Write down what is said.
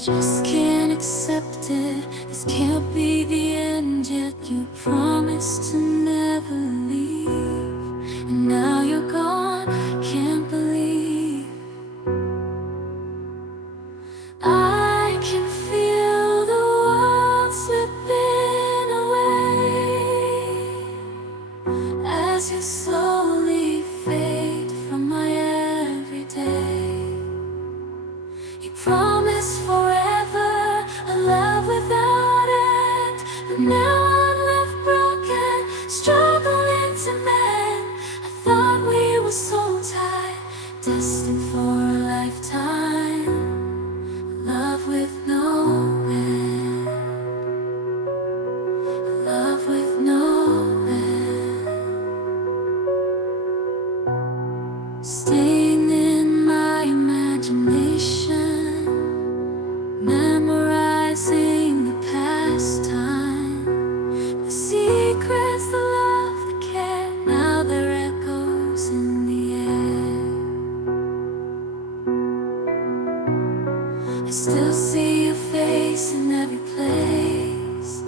just can't accept it. This can't be the end, yet you promised to never leave. And now you're gone, can't believe. I can feel the world slipping away as you slowly fade from my everyday. You promised forever, a love without end, but now I'm left broken, struggling to mend. I thought we were so tied, destined for a lifetime, love with no end, love with no end. Staying in my imagination, memorizing the past time, the secrets, the love, the care. Now they're echoes in the air. I still see your face in every place,